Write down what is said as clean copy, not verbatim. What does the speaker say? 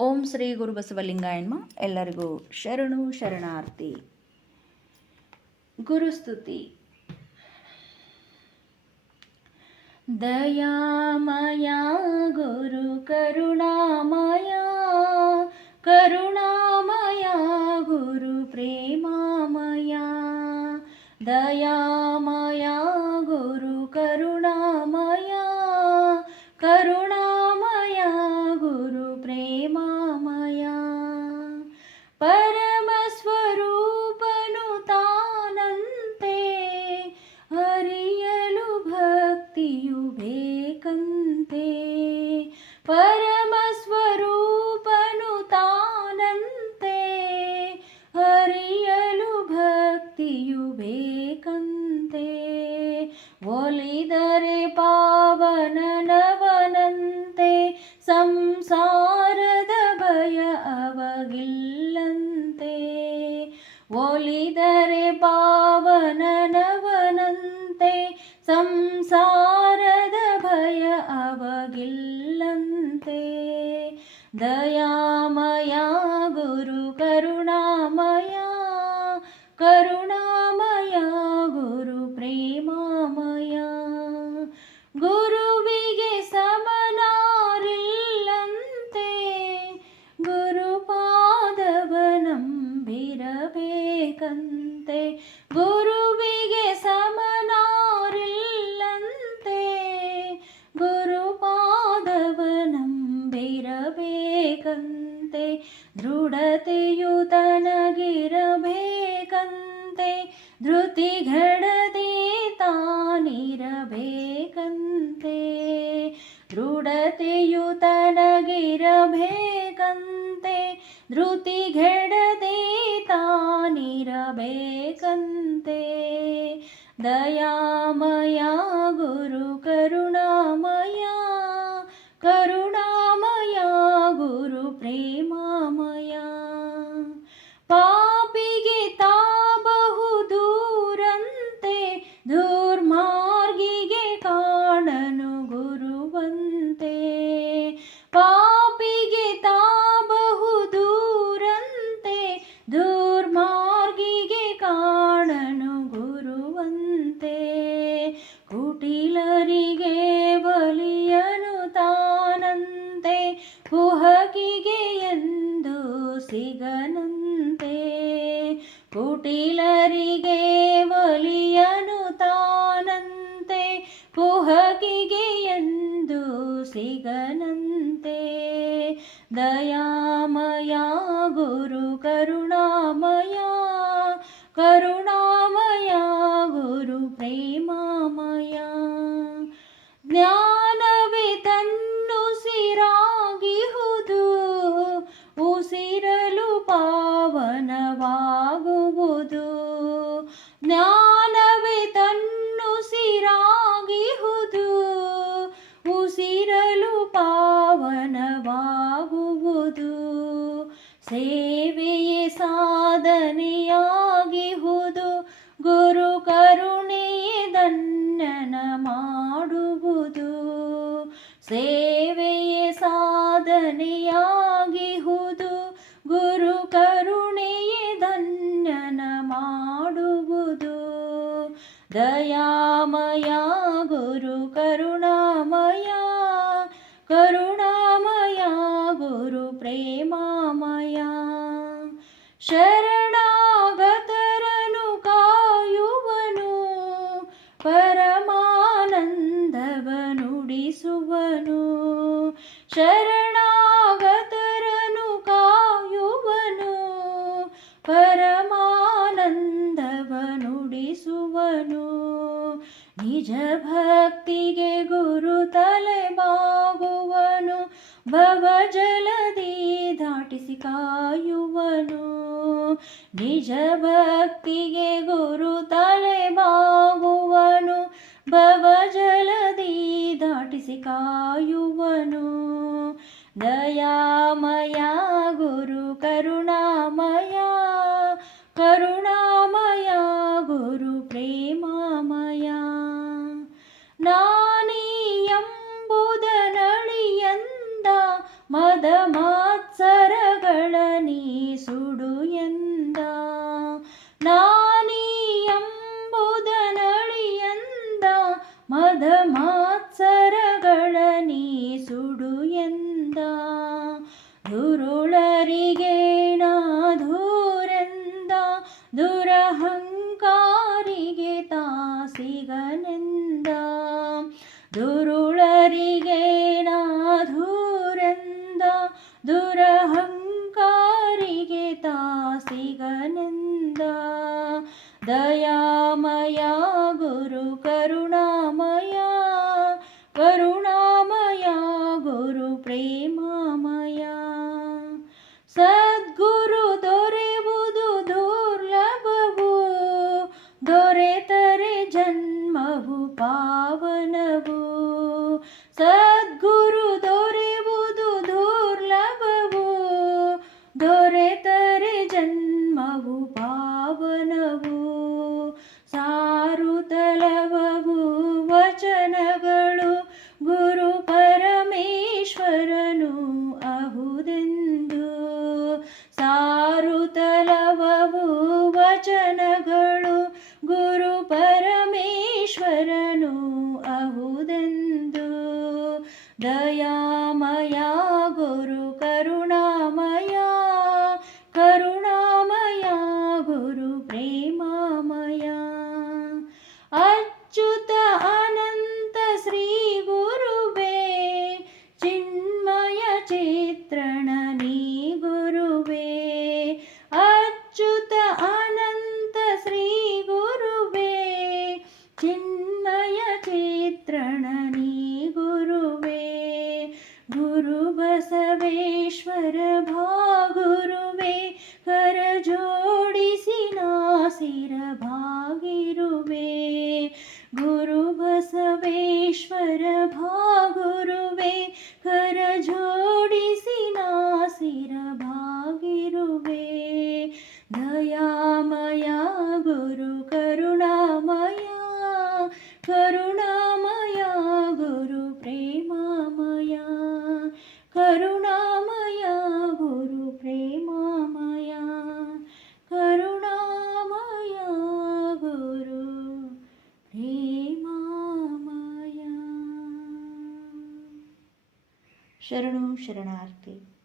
ಓಂ ಶ್ರೀ ಗುರು ಬಸವಲಿಂಗಾಯನ್ಮ. ಎಲ್ಲರಿಗೂ ಶರಣು ಶರಣಾರ್ಥಿ. ಗುರುಸ್ತುತಿ. ದಯಾಮಯ ಗುರು ಕರುಣಾಮಯ, ಕರುಣಾಮಯ ಗುರು ಪ್ರೇಮಾಮಯ. ದಯಾಮಯ ಗುರು ಕರುಣಾಮಯ, ಕರುಣಾಮಯ ಗುರು ಪ್ರೇಮಾಮಯ. ಪರಮ ಸ್ವರೂಪನು ತಾನಂತೆ, ಅರಿಯಲು ಭಕ್ತಿಯು ಬೇಕಂತೆ. ಪರಮ ಸ್ವರೂಪನು ತಾನಂತೆ, ಅರಿಯಲು ಭಕ್ತಿಯು ಬೇಕಂತೆ. ಒಲಿದರೆ ಪಾವನನವನಂತೆ, ಸಂಸಾರದ ಭಯ ಅವಗಿಲ್ಲಂತೆ. ಒಲಿದರೆ ಪಾವನನವನಂತೆ, ಸಂಸಾರದ ಭಯ ಅವಗಿಲ್ಲಂತೆ. ದಯಾಮಯ ಗುರು ಕರುಣಾಮಯ, ಕರುಣಾಮಯ ಗುರು ಪ್ರೇಮಾಮಯ. ಗುರುವಿಗೆ ಸಮನಾರಿಲ್ಲಂತೆ, ಗುರುಪಾದವನಂಬಿರಬೇಕಂತೆ. ಗುರುವಿಗೆ ಸಮನಾರಿಲ್ಲಂತೆ, ಗುರುಪಾದವನಂಬಿರಬೇಕಂತೆ. ದೃಢತೆಯು ತನಗಿರಬೇಕಂತೆ, ಧೃತಿಗೆಡದೆ ತಾನಿರಬೇಕಂತೆ. ದೃಢತೆಯು ತನಗಿರಬೇಕಂತೆ, ಧೃತಿಗೆಡದೆ ತಾನಿರಬೇಕಂತೆ. ದಯಾಮಯ ಗುರು ಕರುಣಾಮಯ, ಕರುಣಾಮಯ ಗುರು ಪ್ರೇಮಾಮಯ. ಪಾಪಿಗೆ ತಾ ಬಹುದೂರಂತೆ, ದುರ್ಮಾರ್ಗಿಗೆ ಕಾಣನು ಗುರುವಂತೆ. ಪಾಪಿಗೆ ತಾ ಬಹುದೂರಂತೆ, ದುರ್ಮಾರ್ಗಿಗೆ ಕಾಣನು ಗುರುವಂತೆ. ಕುಟಿಲರಿಗೆ ಬಲಿಯನು ತಾನಂತೆ, ಕುಹಕಿಗೆ ಎಂದು ಸಿಗನಂತೆ. ಕುಟಿಲರಿಗೆ ಬಲಿಯನು ತಾನಂತೆ, ಕುಹಕಿಗೆ ಎಂದು ಸಿಗನಂತೆ. ದಯಾಮಯ ಗುರು ಕರುಣಾಮಯ, ಕರುಣಾಮಯ ಗುರು ಪ್ರೇಮಾಮಯ. ಜ್ಞಾನವೇ ತನ್ನುಸಿರಾಗಿಹುದು, ಉಸಿರಲು ಪಾವನವಾಗುವುದು. ಜ್ಞಾನವೇ ತನ್ನುಸಿರಾಗಿಹುದು, ಉಸಿರಲು ಪಾವನವಾಗುವುದು. ಸೇವೆಯೇ ಸಾಧನೆಯಾಗಿಹುದು, ಗುರು ಕರುಣೆಯೇ ಧನ್ಯನ ಮಾಡುವುದು. ಸೇವೆಯೇ ಸಾಧನೆಯಾಗಿಹುದು, ಗುರು ಕರುಣೆಯೇ ಧನ್ಯನ ಮಾಡುವುದು. ದಯಾಮಯ ಗುರು ಕರುಣಾಮಯ, ಕರುಣಾಮಯ ಗುರು ಪ್ರೇಮಾಮಯ. ಶರಣಾಗತರನು ಕಾಯುವನು, ಪರಮಾನಂದವನುಡಿಸುವನು. ಶರಣಾಗತರನು ಕಾಯುವನು, ಪರಮಾನಂದವನುಡಿಸುವನು. ನಿಜ ಭಕ್ತಿಗೆ ಗುರು ತಲೆಬಾಗುವನು, ಭವಜಲದಿ ದಾಟಿಸಿ ಕಾಯುವನು. ನಿಜ ಭಕ್ತಿಗೆ ಗುರು ತಲೆಬಾಗುವನು, ಭವಜಲದಿ ದಾಟಿಸಿ ಕಾಯುವನು. ದಯಾಮಯ ಗುರು ಕರುಣಾಮಯ, ಕರುಣಾಮಯ ಗುರು ಪ್ರೇಮಾಮಯ. ನಾನಿ ಎಂಬುದನಳಿಯಂದ ಮದ ಮಾತ್ಸರ್ಯ ನೀ ಸುಡು ಎಂದ. ನಾನೀ ಎಂಬುದ ನಳಿಯಂದ ಮದ ಮಾತ್ಸರಗಳ ನೀ ಸುಡು ಎಂದ. ದುರುಳರಿಗೇಣ ಧೂರೆಂದ ದುರಹಂಕಾರಿಗೆ ತಾಸಿಗನೆಂದ. ದುರುಳರಿಗೇಣ ಧೂರೆಂದ ದುರಹಂಕಾರಿಗೆ ತಾಸಿಗನೆಂದ. ದಯಾಮಯ ಗುರು ಕರುಣಾಮಯ, ಕರುಣಾಮಯ ಗುರು ಪ್ರೇಮಮಯ. ಸದ್ಗುರು ದೊರೆಯುವುದು ದುರ್ಲಭವು, ದೊರೆತರೆ ಜನ್ಮವು ಪಾವನವು. ಸದ್ಗುರು ದೊರೆಯುವುದು ದುರ್ಲಭವು, ದೊರೆತರೆ ಜನ್ಮವು ಪಾವನವು. ಸಾರುತ್ತಲವವು ವಚನಗಳು ಗುರು ಪರಮೇಶ್ವರನು ಅಹುದೆಂದು. ಸಾರುತ್ತಲವವು ವಚನಗಳು ಗುರು ಪರಮೇಶ್ವರನು ಅಹುದೆಂದು. ದಯಾಮಯ ಗುರು ಕರುಣಾಮಯ, ಕರುಣಾಮಯ ಗುರು ಪ್ರೇಮಮಯ. ಅಚ್ಯುತ ಅನಂತ ಶ್ರೀ ಗುರುವೇ ಚಿನ್ಮಯ ಚಿತ್ರಣ ನೀ ಗುರುವೇ. ಅಚ್ಯುತ ಅನಂತ ಶ್ರೀ ಗುರುವೇ ಚಿನ್ಮಯ ಚಿತ್ರಣ ನೀ ಗುರುವೇ. ಗುರು ಬಸವೇಶ್ವರ ಭಾಗುರುವೇ ಕರ ಜೋಡಿಸಿ ನಾಸಿರ ಭಾಗಿರುವೆ. ಗುರು ಬಸವೇಶ್ವರ ಭಾಗುರುವೇ ಕರ ಜೋಡಿಸಿ ನಾಸಿರ ಭಾಗಿರುವೆ. ದಯಾಮಯ ಗುರು ಕರುಣಾಮಯ, ಕರುಣಾಮಯ ಗುರು ಪ್ರೇಮಮಯ. ಕರುಣಾಮಯ ಗುರು ಪ್ರೇಮಮಯ, ಕರುಣಾಮಯ ಗುರು ಪ್ರೇಮಮಯ. ಶರಣು ಶರಣಾರ್ಥಿ.